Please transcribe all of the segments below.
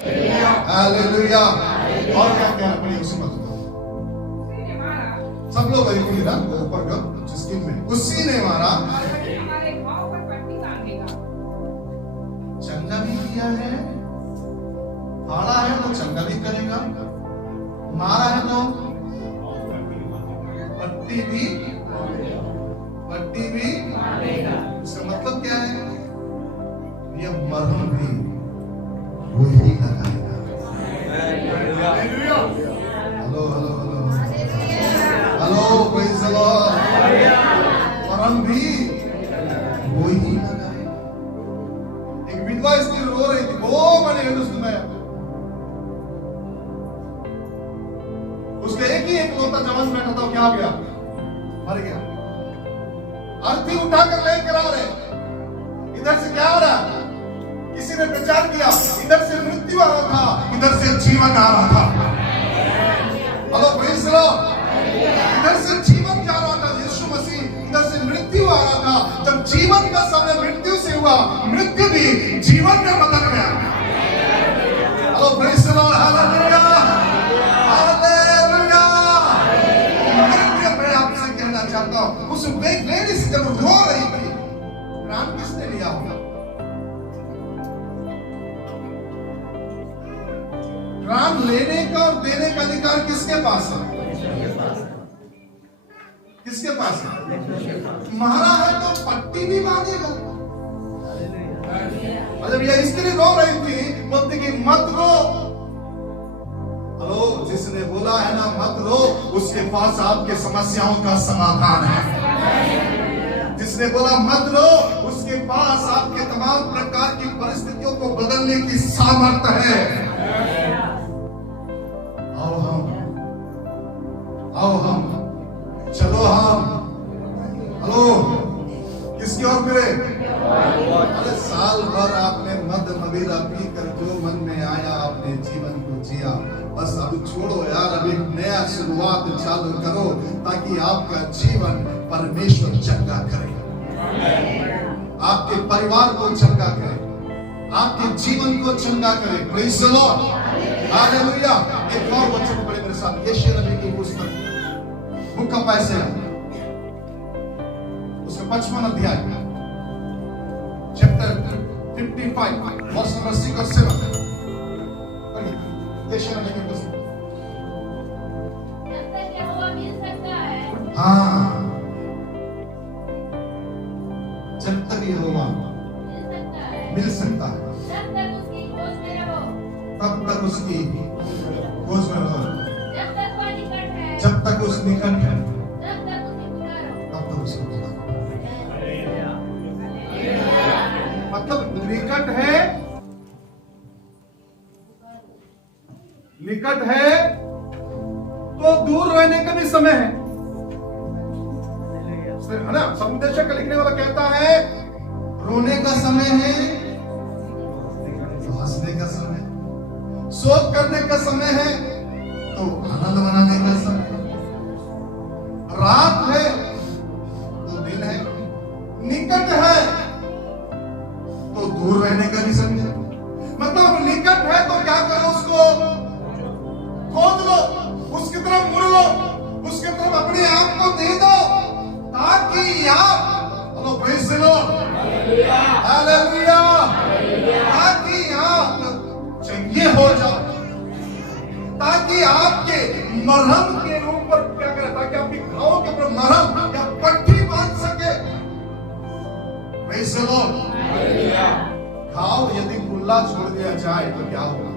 Hallelujah. और क्या कहना पड़ेगा उसी मत सब लोग करेंगे ना ऊपर का जिसकी में उसी ने मारा हमारे घाव पर पट्टी बांधेगा। चंगा भी किया है, फाड़ा है तो चंगा भी करेगा, मारा है तो पट्टी भी इसका मतलब क्या है? ये मरहम भी वही लगाएगा। Hello hello hello hello praise the Lord. मरहम भी वही लगाएगा। एक विधवा स्त्री रो रही थी, वो मैंने ये सुनाया, उसके एक ही एक लौता जवान बैठा था, क्या हो गया? मर गया। अर्थी उठाकर लेकर आ रहे, इधर से क्या आ रहा? किसी ने प्रचार किया, इधर से मृत्यु आ रहा था, इधर से जीवन आ रहा था। Hello praise the Lord. इधर से जीवन जा रहा था यीशु मसीह, इधर से मृत्यु आ रहा था। जब जीवन का समय मृत्यु से हुआ, मृत्यु भी जीवन में बदल गया। Hello praise the Lord. Hallelujah hallelujah. मैं आपसे कहना चाहता हूं, उस लेडीज जब रो रही थी, प्राण किसने लिया होगा? प्राण लेने का और देने का अधिकार किसके पास है? किसके पास है? मारा है तो पट्टी भी बांधेगा। और जब यह स्त्री रो रही थी, बोलती कि मत रो। हेलो, जिसने बोला है ना मत रो, उसके पास आपके समस्याओं का समाधान है। जिसने बोला मत रो, उसके पास आपके तमाम प्रकार की परिस्थितियों को बदलने की सामर्थ्य है। आओ हम चलो हम हेलो किसकी ओर फिरे? अरे साल भर आपने मद मदिरा पीकर जो मन में आया आपने जीवन को जिया, बस अब छोड़ो यार, अब एक नया शुरुआत चालू करो ताकि आपका जीवन परमेश्वर चंगा करे, आपके परिवार को चंगा करे, आपके जीवन को चंगा करे। Praise the Lord. हालेलुया। एक और बच्चे को पढ़े मेरे साथ, यशायाह नबी की पुस्तक बुक ऑफ आइज़ाया, उसका 55 अध्याय, चैप्टर 55 वर्स नंबर 6 और 7। यशायाह नबी की पुस्तक। जब तक यहोवा मिल सकता है, हाँ, जब तक यहोवा मिल सकता है, तब तक उसकी खोज में रहो। तब तक उसकी खोज में रहो। जब तक वह निकट है, जब तक उस निकट है, तब तक उसे पुकारो। तब तक उसको पुकारो। मतलब निकट है, निकट है तो दूर रहने का भी समय है ना। समुदेशक का लिखने वाला कहता है रोने का समय है, हंसने का समय, शोक करने का समय है तो आनंद मनाने का समय, रात है तो दिन है, निकट है तो दूर रहने का भी समय है। मतलब निकट है तो क्या करो, उसको खोज लो, उसकी तरफ मुड़ लो, उसकी तरफ अपने आप को दे दो ताकि आप प्रेज़ द लॉर्ड हालेलुया, ताकि आप चंगे हो जाओ, ताकि आपके मरहम के ऊपर क्या करे, ताकि आपकी घावों के ऊपर मरहम या पट्टी बांध सके। Praise the Lord. घाव यदि खुला छोड़ दिया जाए तो क्या होगा?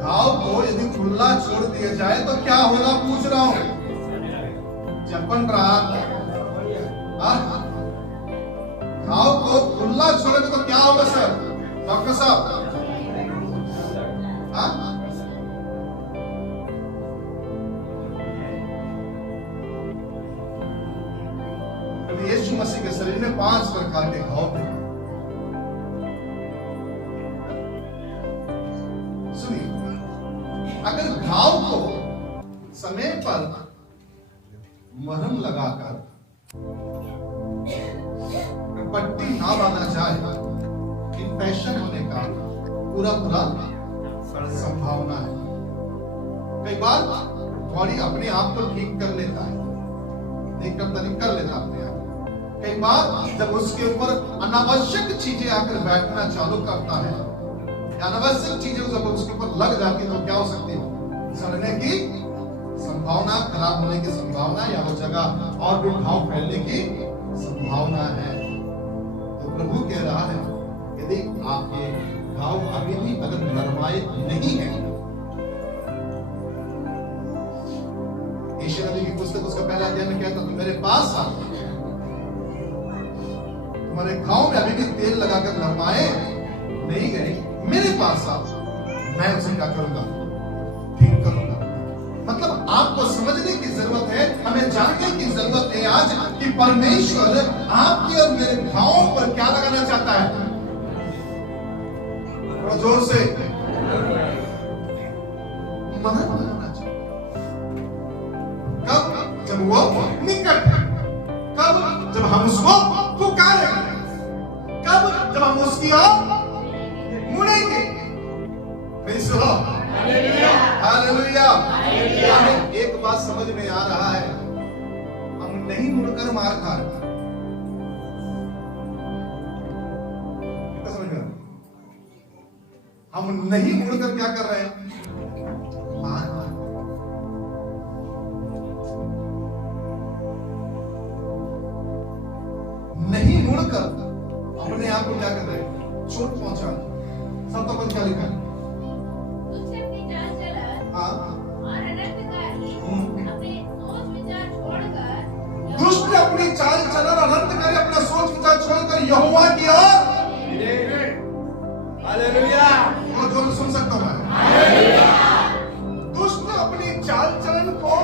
घाव को यदि खुला छोड़ दिया जाए तो क्या होगा? पूछ रहा हूं। जपन रहा, घाव को खुला छोड़ेगा तो क्या होगा सर? डॉक्टर साहब, यीशु मसीह के शरीर में 5 प्रकार के घाव थे। सुनिए, अगर घाव को समय पर मरहम लगाकर पट्टी ना बांधा जाए कंपैशन होने का पूरा संभावना है। कई बार बॉडी अपने आप को ठीक कर लेता है, नहीं करता, नहीं कर लेता अपने आप। कई बार जब उसके ऊपर अनावश्यक चीजें आकर बैठना चालू करता है, अनावश्यक चीजें जब उसके ऊपर लग जाती है, तो क्या हो सकती है? सड़ने की संभावना, खराब होने की संभावना, या वो जगह और भी घाव फैलने की संभावना है। तो प्रभु कह रहा है, यदि आपके घाव अभी भी अगर नरमाए नहीं है, यशायाह नबी की पुस्तक उसका पहला अध्याय में कहता, तुम मेरे पास आओ, तुम्हारे घाव में अभी भी तेल लगाकर नरमाए नहीं गए, मेरे पास आओ, मैं उसे क्या करूंगा? ठीक करूंगा। मतलब आपको समझने की जरूरत है, हमें जानने की जरूरत है आज कि परमेश्वर आपके और मेरे घावों पर क्या लगाना चाहता है। थोड़ा जोर से मदद लगाना चाहता है। कब? जब वो निकट है। कब? जब हम उसको पुकारेंगे। कब? जब हम उसकी ओर मुड़ेंगे। Praise the Lord, hallelujah. एक बात समझ में आ रहा है, हम नहीं मुड़कर मार खा रहे। समझ में? हम नहीं मुड़कर क्या कर रहे हैं? मार खा रहे। नहीं मुड़कर अपने आप को क्या कर रहे हैं? चोट पहुंचा रहे। सब तो क्या लिखा है? उससे अपनी जान चला हाँ, और अनर्थकारी अपने सोच विचार छोड़कर दुष्ट अपनी चाल चलन अनंत करे, अपना सोच विचार छोड़कर यहोवा की ओर। हालेलुया। और जो सुन सकता हूं मैं, दुष्ट अपनी चाल चलन को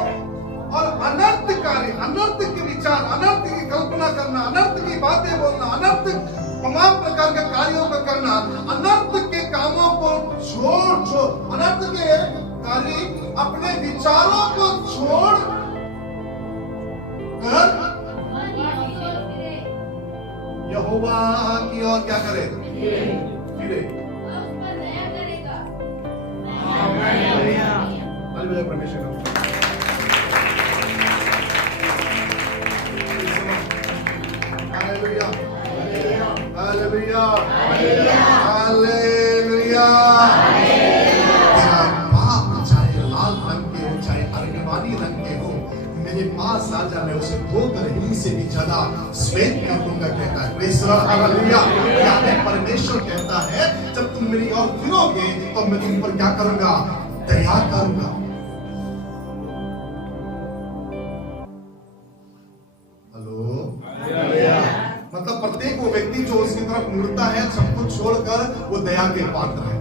और अनर्थ कार्य, अनर्थ के विचार, अनर्थ की कल्पना करना, अनर्थ की बातें बोलना, अनर्थ तमाम प्रकार के कार्यों को करना, अनर्थ के कामों को छोड़ अनर्थ के कार्य, अपने विचारों को छोड़ कर यहोवा की ओर क्या करे? फिरे। उस पर दया करेगा। हालेलुया। परमेश्वर हालेलुया, हालेलुया, हालेलुया। तेरा पाप चाहे लाल रंग के हो, चाहे अरगवानी रंग के हो, मेरे पास आ जा, मैं उसे धोकर हिम से भी ज्यादा श्वेत कर दूंगा, कहता है। Praise the Lord, hallelujah. यानी परमेश्वर कहता है, जब तुम मेरी ओर फिरोगे तो मैं तुम पर क्या करूंगा? दया करूंगा। मतलब प्रत्येक वो व्यक्ति जो उसकी तरफ मुड़ता है, सब कुछ छोड़कर, वो दया के पात्र है।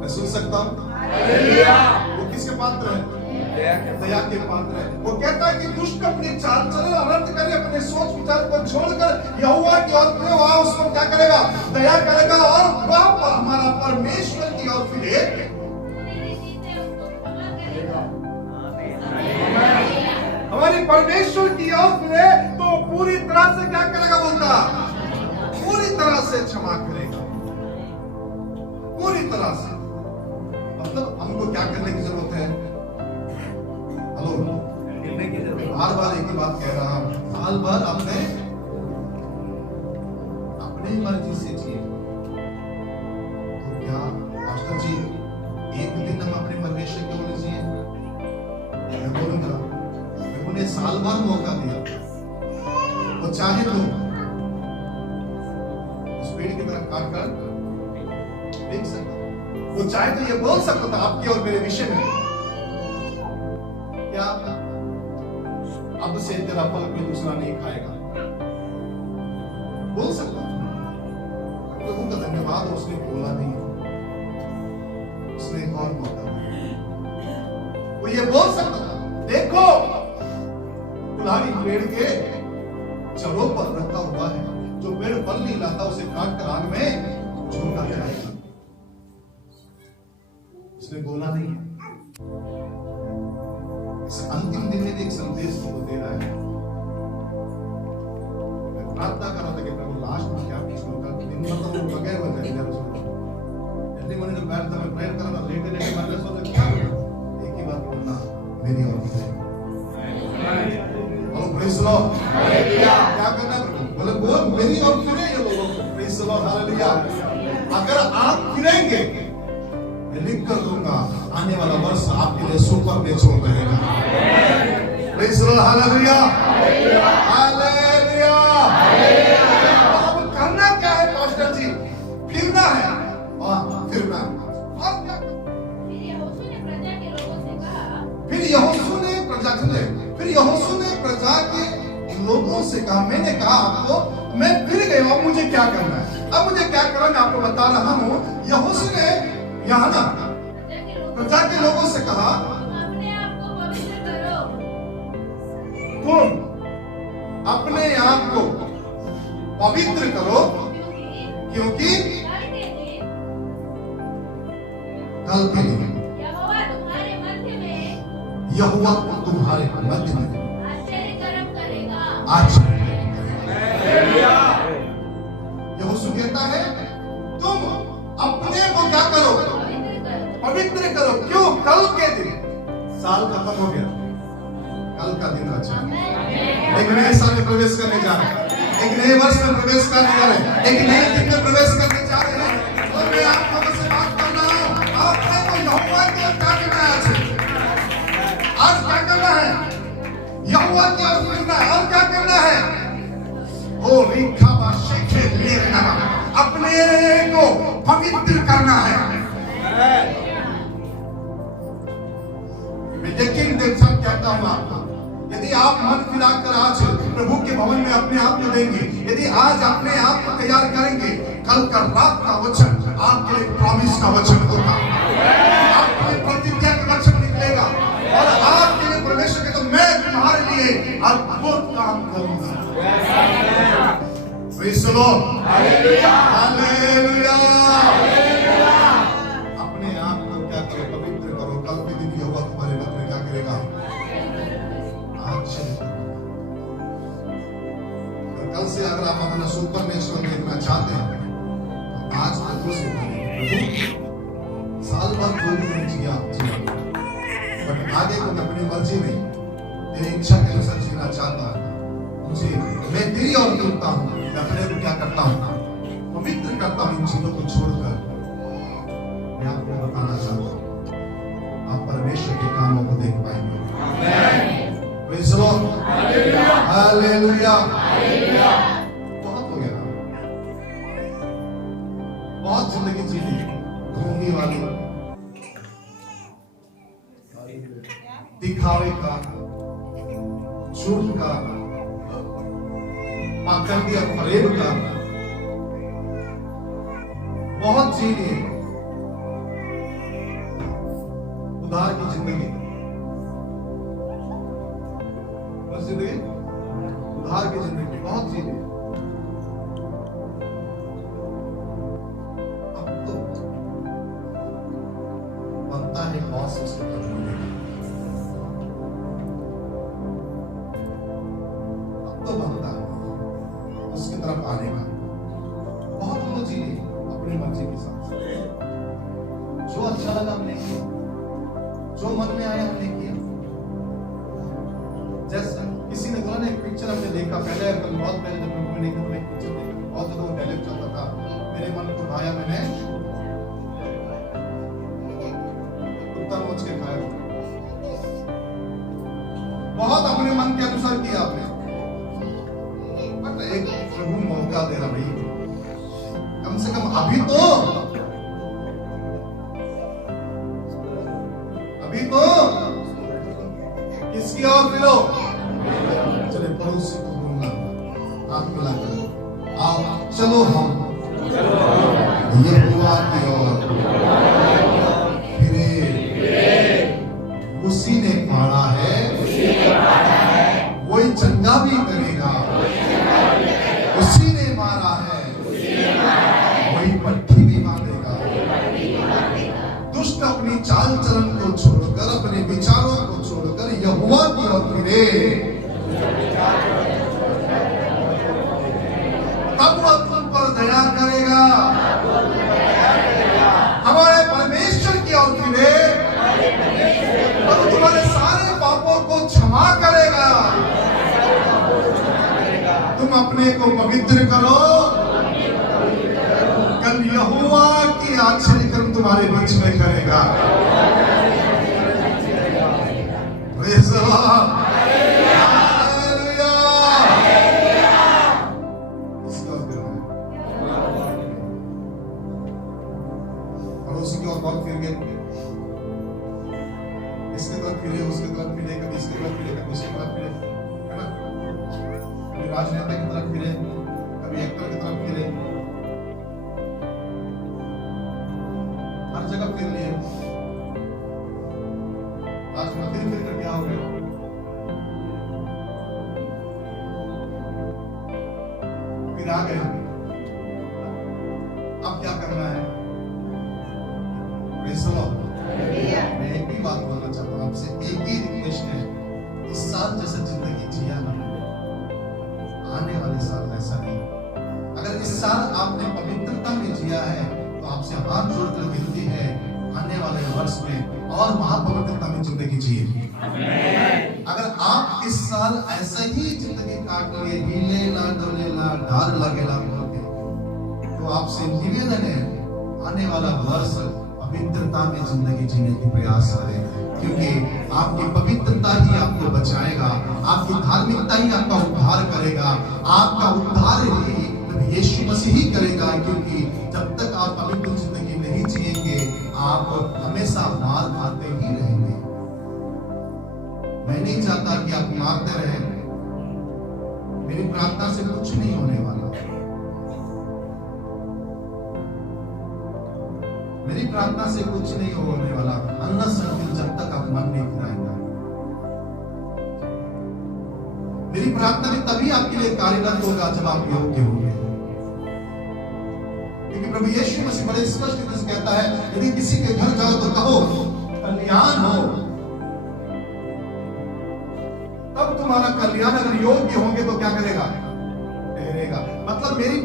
मैं सुन सकता हूं? वो किसके पात्र है? दया के पात्र है। वो कहता है कि दुष्ट अपनी चाल चलन अनर्थ करे, अपने सोच विचार को छोड़कर यहोवा की ओर फिरे, वह उसको क्या करेगा? दया करेगा, और वह हमारा परमेश्वर की ओर फिरे, हमारी परमेश्वर की ओर फिरे, तो पूरी तरह से क्या करेगा? बोलता, पूरी तरह से क्षमा करेगा, पूरी तरह से। मतलब हमको क्या करने की जरूरत है? हेलो, बार बार एक ही बात कह रहा हूं, साल भर आपने अपनी मर्जी से जिए, तो क्या मास्टर जी एक दिन हम अपने परमेश्वर की ओर जिए? मैं बोलूंगा, उन्हें साल भर मौका दिया, वो चाहे तो उस पेड़ की तरफ काट कर देख सकता, वो चाहे तो ये बोल सकता था आपके और मेरे विषय में, क्या अब से तेरा फल कोई दूसरा नहीं खाएगा, बोल सकता था। प्रभु का धन्यवाद, उसने बोला नहीं, उसने और मौका दिया। वो ये बोल सकता था, देखो कुल्हाड़ी पेड़ के जड़ों पर रखा हुआ है, जो पेड़ फल नहीं लाता उसे काट कर आग में झोंका जाएगा। उसने बोला नहीं है। इस अंतिम दिन में एक संदेश को दे रहा है। मैं प्रार्थना कर रहा था कि प्रभु लास्ट में क्या कुछ होगा, प्रेज द लॉर्ड, क्या करना है? बोले वो मेरी और फिरे ये लोगों को, प्रेज द लॉर्ड, हालेलुया। अगर आप फिरेंगे, मैं लिख कर दूंगा, आने वाला वर्ष आपके लिए सुपर नेचुरल रहेगा। Praise the Lord, hallelujah, hallelujah. अब करना क्या है पास्टर जी? फिरना है, फिरना है। और क्या? फिर यहोशू ने प्रजा के लोगों से कहा, फिर यहोशू ने प्रजा के लोगों से कहा, मैंने कहा आपको, मैं फिर गया, अब मुझे क्या करना है? अब मुझे क्या करना है मैं आपको बता रहा हूँ। यहोशू ने यहाँ ना प्रजा के लोगों से कहा, तुम अपने आप को तुम अपने आप को पवित्र पवित्र करो, करो, क्योंकि क्योंकि कल के दिन कल के दिन यहोवा तुम्हारे मध्य में यहोवा तुम्हारे मध्य में आश्चर्य कर्म करेगा। यहोशू कहता है, तुम अपने को क्या करो? पवित्र करो। क्यों? कल के दिन, साल खत्म हो गया, कल का दिन अच्छा है। एक नए साल में प्रवेश करने जा रहे हैं, एक नए वर्ष में प्रवेश करने जा रहे हैं, एक नए दिन में प्रवेश करने जा रहे हैं। और मैं आप लोगों से बात कर रहा हूँ, आपने को यहोवा की ओर क्या करना है? आज क्या करना है? यहोवा की ओर फिरना है। और क्या करना है? ओ रिखा बाशेखे लेना, अपने को पवित्र करना है। मैं यकीन के साथ कहता हूं आपको, यदि आप मन फिराकर आज प्रभु के भवन में अपने आप को देंगे, यदि आज अपने आप को तैयार करेंगे, कल का रात का वचन आपके लिए प्रॉमिस का वचन होगा, आपके लिए प्रतिज्ञा का वचन निकलेगा, और आपके लिए परमेश्वर के तो मैं तुम्हारे लिए अद्भुत काम करूंगा। Praise the Lord, hallelujah, hallelujah. अपने आप को क्या करो? पवित्र करो। कल के दिन यहोवा तुम्हारे मध्य में क्या करेगा? कल से अगर आप अपना सुपर नेचुरल देखना चाहते हैं, तो आज प्रभु से प्रभु साल भर जो भी मैंने जिया, बट आगे को मैं अपनी मर्जी नहीं, तेरी इच्छा के अनुसार जीना चाहता हूँ। मुझे, मैं तेरी ओर जुड़ता हूँ, मैं अपने को क्या करता हूँ? पवित्र करता हूँ। इन चीजों को छोड़कर मैं आपको बताना चाहता हूँ, आप परमेश्वर के कामों को देख पाएंगे। Praise the Lord, hallelujah, hallelujah. बहुत हो गया, बहुत जिंदगी जी ली, ढोंगी वाली, दिखावे का, झूठ का, पाखंडी और फरेब का, बहुत जी ली। उधार की जिंदगी, उधार की जिंदगी बहुत जी ली। अब तो बनता है बॉस उसके तरफ होने का, अब तो बनता है उसकी तरफ आने का। बहुत लोग जी अपनी मर्जी के साथ, जो अच्छा लगा हमने किया, जो मन में आया हमने किया। जैसा किसी ने बोला ना, एक पिक्चर हमने देखा पहले, बहुत पहले जब मैं मूवी देखा, एक पिक्चर देखा, बहुत ज्यादा वो डायलॉग चलता था, मेरे मन को भाया मैंने कुत्ता नोच के खाया। बहुत अपने मन के अनुसार किया आपने, बट एक प्रभु मौका दे रहा भाई, कम से कम अभी तो किसकी ओर फिरो? चले पड़ोसी को बोलना, हाथ मिलाकर आओ, चलो हम यहोवा की ओर फिरे। उसी ने फाड़ा है, वही चंगा भी करेगा। उसी ने मारा है, वही पट्टी भी बांधेगा। दुष्ट अपनी चाल चलन को छोड़कर, अपने विचारों को छोड़कर यहोवा की ओर फिरे, तब वह तुम पर दया करेगा। हमारे परमेश्वर की ओर फिरे, तब तुम्हारे सारे पापों को क्षमा करेगा। अपने को पवित्र करो, कल यहोवा की आश्चर्य तुम्हारे बीच में करेगा। Praise the Lord. Hallelujah. इसका क्या है? पड़ोसी की ओर बहुत फिर गए, इसके तरफ फिरे, उसके तरफ फिरे, कभी इसके तरफ फिरे, कभी उसके तरफ फिरे, है ना? कभी राजनेता की तरफ फिरे, कभी एक्टर की तरफ फिरे, हर जगह फिर लिए। आज फिर कर क्या हो गया? फिर आ गए, अब क्या करना है? मैं एक ही बात बोलना चाहता हूं आपसे, एक ही रिक्वेस्ट है, इस साल जैसा जिंदगी जिया ना, आने वाले साल ऐसा नहीं। अगर इस साल आपने पवित्रता में जिया है तो आपसे हाथ जोड़कर विनती है, आने वाले वर्ष में और महापवित्रता में जिंदगी जिए। अगर आप इस साल ऐसा ही जिंदगी काट लिए, हिलेला डोलेला डार लगेला बोलते, तो आपसे निवेदन है, आने वाला वर्ष पवित्रता में जिंदगी जीने की प्रयास करें, क्योंकि आपकी पवित्रता ही आपको बचाएगा, आपकी धार्मिकता ही आपका उद्धार करेगा, आपका उद्धार ही यीशु मसीह ही करेगा। क्योंकि जब तक आप पवित्र जिंदगी नहीं जिएंगे, आप हमेशा मार खाते ही रहेंगे। मैं नहीं चाहता कि आप मारते रहें, मेरी प्रार्थना से कुछ नहीं होने वाला। मेरी प्रार्थना से कुछ नहीं होने वाला, अन्ना सर्दिल जब तक आप मन नहीं फिराएंगे। मेरी प्रार्थना भी तभी आपके लिए कार्यरत होगा जब आप योग्य होंगे, क्योंकि प्रभु यीशु मसीह बड़े स्पष्ट रूप से कहता है, यदि किसी के घर जाओ तो कहो कल्याण हो, तब तुम्हारा कल्याण। अगर योग्य होंगे तो क्या करेगा? ठहरेगा। मतलब मेरी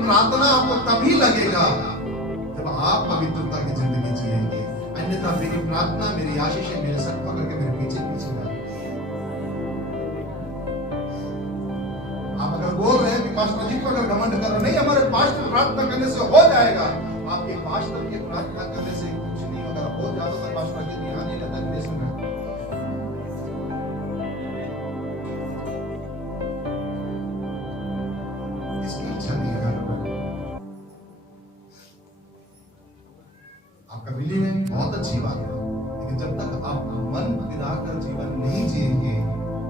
प्रार्थना आपको तभी लगेगा जब आप पवित्रता की जिंदगी जिएंगे, अन्यथा मेरी प्रार्थना, मेरी आशीष मेरे सर पकड़ के मेरे पीछे पीछे जाए। आप अगर बोल रहे हैं कि पास्टर जी को अगर घमंड कर रहे, नहीं, हमारे पास्टर प्रार्थना करने से हो जाएगा। आपके पास्टर की प्रार्थना करने से कुछ नहीं होगा। हो जाता तो पास्टर जी ध्यान नहीं रहता देश में। इसकी इच्छा नहीं है। आपका बिलीव है, बहुत अच्छी बात है, लेकिन जब तक आप मन फिराकर जीवन नहीं जिएंगे,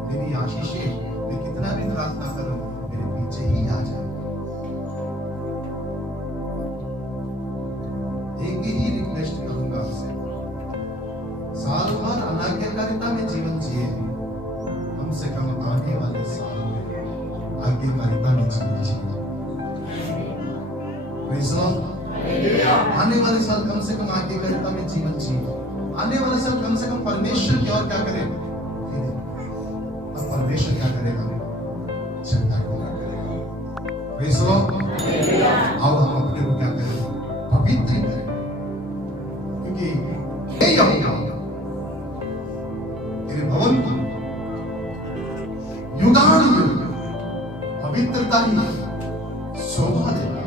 मेरी आशीषें मैं कितना भी प्रार्थना करूं मेरे पीछे ही आ जाए। एक ही रिक्वेस्ट करूंगा आपसे, साल भर अनाज्ञाकारिता में जीवन जिए, कम से कम आने वाले साल में आज्ञाकारिता में जीवन जिए। आने वाले साल कम से कम आज्ञाकारिता में जीवन जिए। आने वाले साल कम से कम परमेश्वर की ओर क्या करें? परमेश्वर क्या करेगा? चिंता पूरा करेगा। आओ हम अपने को क्या करें? पवित्र करें, क्योंकि ये होगा तेरे भवन को युगानुयुग पवित्रता ही शोभा देगा।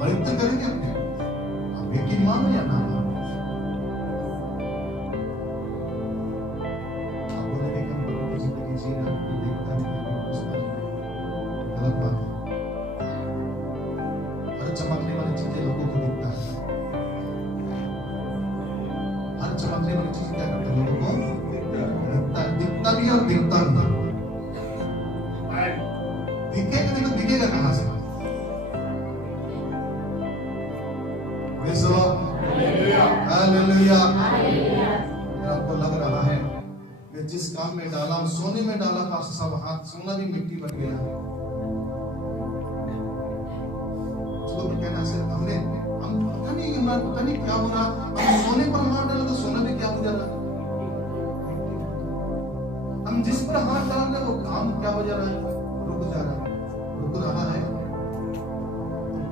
पवित्र करेंगे अपने, आप यकीन मानो या ना मानो। चमकने वाली चीजें लोगों को दिखता है, हर चमकने वाली चीज क्या करते हैं? लोगों को दिखता भी और दिखता भी। दिखेगा नहीं तो दिखेगा कहां से? हालेलुया। आपको लग रहा है मैं जिस काम में डाला, सोने में डाला था, सब हाथ सोना भी मिट्टी बन गया। कहना से हमने हम पता नहीं क्या हो रहा, हम सोने पर हाथ डाला तो सोना भी क्या हो जा रहा, हम जिस पर हाथ डाल रहे वो काम क्या हो जा रहा है? रुक जा रहा है, रुक रहा है।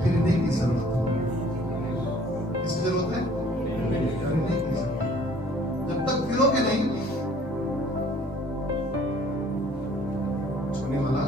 फिरने की जरूरत है। किसकी जरूरत है? फिरने की जरूरत। जब तक फिरोगे नहीं, छूने वाला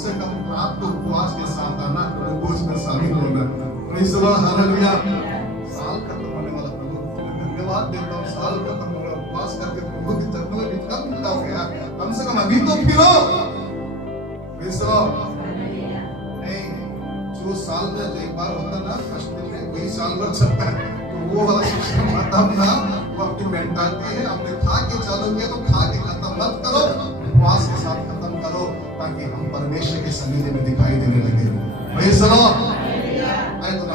से कम रात को उपवास के साथ आना, प्रभु भोज में शामिल होना। Praise the Lord, hallelujah. साल खत्म होने वाला, प्रभु तुम्हें धन्यवाद देता हूँ। साल खत्म हो रहा, उपवास करके प्रभु की चरणों में बिठा मिलता हो गया। कम से कम अभी तो फिरो। Praise the Lord. नहीं, जो साल में जो एक बार होता ना फर्स्ट दिन में, वही साल भर चलता है। तो वो वाला सिस्टम खत्म ना, वो अपनी मेंटालिटी है। आपने खा के चालू किया तो खा के खत्म मत करो, उपवास के साथ खत्म करो, ताकि हम परमेश्वर के सन्निधि में दिखाई देने लगे। Praise the Lord. आए तो ना